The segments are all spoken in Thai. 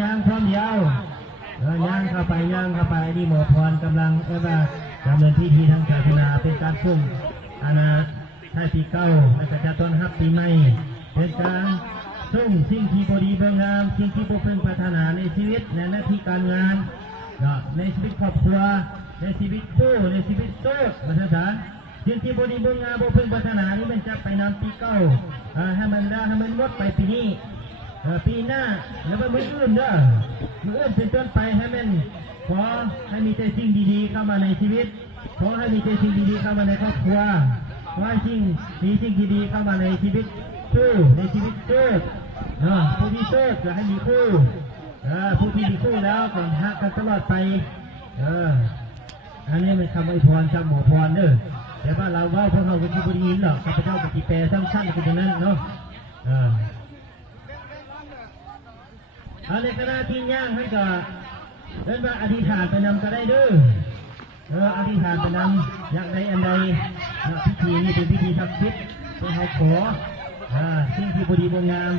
ย่างพร้อมเดียวย่างเข้าไปนี่หมอพรกำลังดำเนินพิธีทางศาสนาเป็นการส่งไทยปีเก้าและก็จะต้อนรับปีใหม่เป็นการส่งสิ่งที่พอดีเบื้องงามสิ่งที่พวกเพิ่งพัฒนาในชีวิตในหน้าที่การงานในชีวิตครอบครัวในชีวิตคู่ในชีวิตโซ่มาตรฐานสิ่งที่พอดีเบื้องงามพวกเพิ่งพัฒนานี้มันจะไปนำปีเก้าให้มันลดไปปีนี้ปีหน้าแล้วมันมืออื่นมืออื่นเป็นต้นไปให้มันขอให้มีแต่สิ่งดีๆเข้ามาในชีวิตขอให้มีแต่สิ่งดีๆเข้ามาในครอบครัวขอให้มีสิ่งดีๆเข้ามาในชีวิตคู่ในชีวิตโสดผู้ที่โสดจะให้มีคู่ผู้ที่มีคู่แล้วก็หักกันตลอดไปอันนี้เป็นคำอวยพรจากหมอพรเด้อแต่ว่าเราว่าพวกเราเป็นที่บริยินหรอกข้าพเจ้าเป็นที่แปลสั้นๆเป็นอย่างนั้นเนาะในขณะที่ย่างให้ก็เดินมาอธิษฐานไปนำก็ได้เด้ออธิษฐานไปนำอยากได้อันใดพิธีนี้เป็นพิธีศักดิ์สิทธิ์เพื่อให้ขอสิ่งที่พอดีบงาม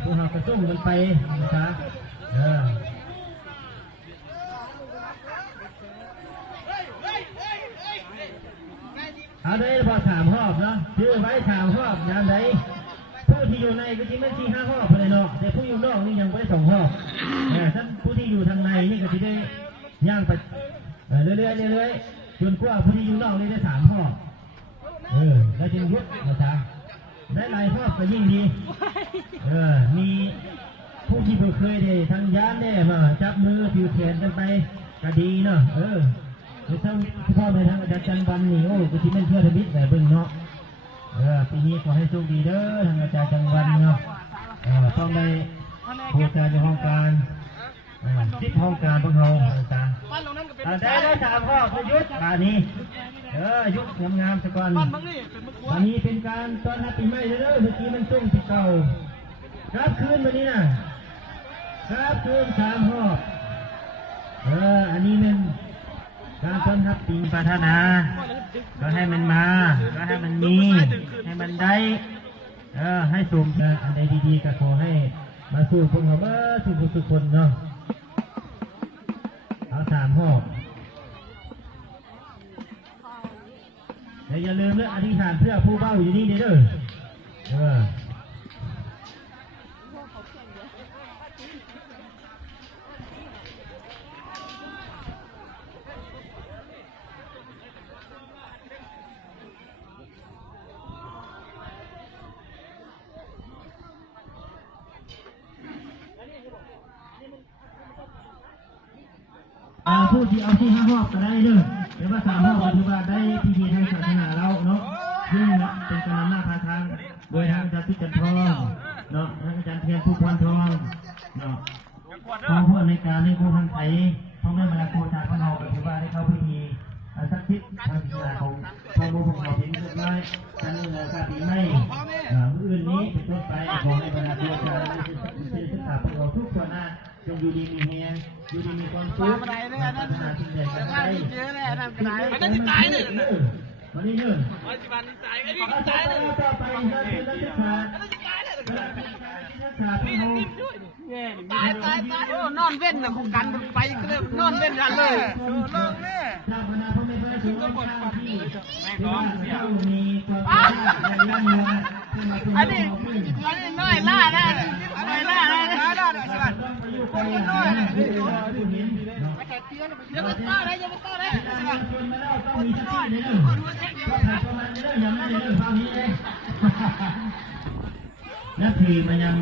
เพื่อให้กระตุ้นมันไปนะครับได้พอ3 รอบเนาะชื่อไว้3 รอบยามใดผู้ที่อยู่ในก็จะไม่4 5 รอบเลยเนาะแต่ผู้อยู่นอกนี่ยังไว้2 รอบท่านผู้ที่อยู่ทางในนี่ก็จะได้ย่างไปเรื่อยจนกว่าผู้ที่อยู่นอกนี่ได้3 รอบแล้วจึงยุดนะจ๊ะได้หลายรอบก็ยิ่งดีมีผู้ที่เคยได้ทางย้านเนี่ยมาจับมือผิวแขนกันไปก็ดีเนาะในทางพ่อในทางอาจารย์จันวันนี่โอ้ก็ที่ไม่เชื่อทวิตแต่เบิ่งเนาะปีนี้ขอให้โชคดีเด้อทางอาจารย์จันวันเนาะต้องได้ผู้การในห้องการ10 ห้องการพวกเราอาจารย์ได้3 รอบก็ยุดนี้ยุดงามๆสักก่อนวันนี้เป็นการต้อนรับปีใหม่เด้อเมื่อกี้มันส่งปีเก่าครับคืนวันนี้นะครับคืน3 รอบอันนี้มันการต้อนรับปีพัฒนาก็ให้มันมาก็ให้มันมีให้มันได้ให้สมอันใดดีๆก็ขอให้มาสู่พวกเราสู่ทุกคนเนาะเอา3 รอบอย่าลืมเรื่องอธิษฐานเพื่อผู้เบ้าอยู่นี่เด้อผู้ที่เอาที่5 รอบก็ได้เด้อแต่ว่า3 รอบถือว่าได้พิธีทางศาสนาเราเนาะซึ่งเป็นการนำหน้าพาทางโดยทางอาจารย์พิจันทองเนาะทางอาจารย์เทียนผู้พรทองเนาะขอผู้ในการในผู้พันไทยพ่อแม่มาลาโคชาพนองถือว่าได้เข้าพิธีศักดิ์สิทธิ์ทางศาสนาของพ่อโมของเราเป็นเรียบร้อยการเงินการปีไม่มื้ออื่นนี้เป็นต้นไปขอให้บรรดาโคชาได้ศึกษาพวกเราทุกคนจงอยู่ดีมีเฮียอยู่ดีมีความสุขมาได้นั่นสิ่งใดก็ได้เยอะเลยนั่นก็ได้มันจะตายเลยวันนี้วันที่วันตายไอ้นี่ตายเลยต่อไปนักศึกษาตายโอ้นอนเว้นนะคุกันไปก็เลยนอนเว้นกันเลยลงเนี่ยทางคณะพ่อแม่พระสงฆ์ก็ที่แม่ก็เสี่ยวมีอันนี้น้อยล่าได้น้อยล่าได้ใช่ไหมคนน้อยยังไม่ต่อได้ยังไม่ต่อได้ใช่ไหมคนน้อยนับถือมันยัง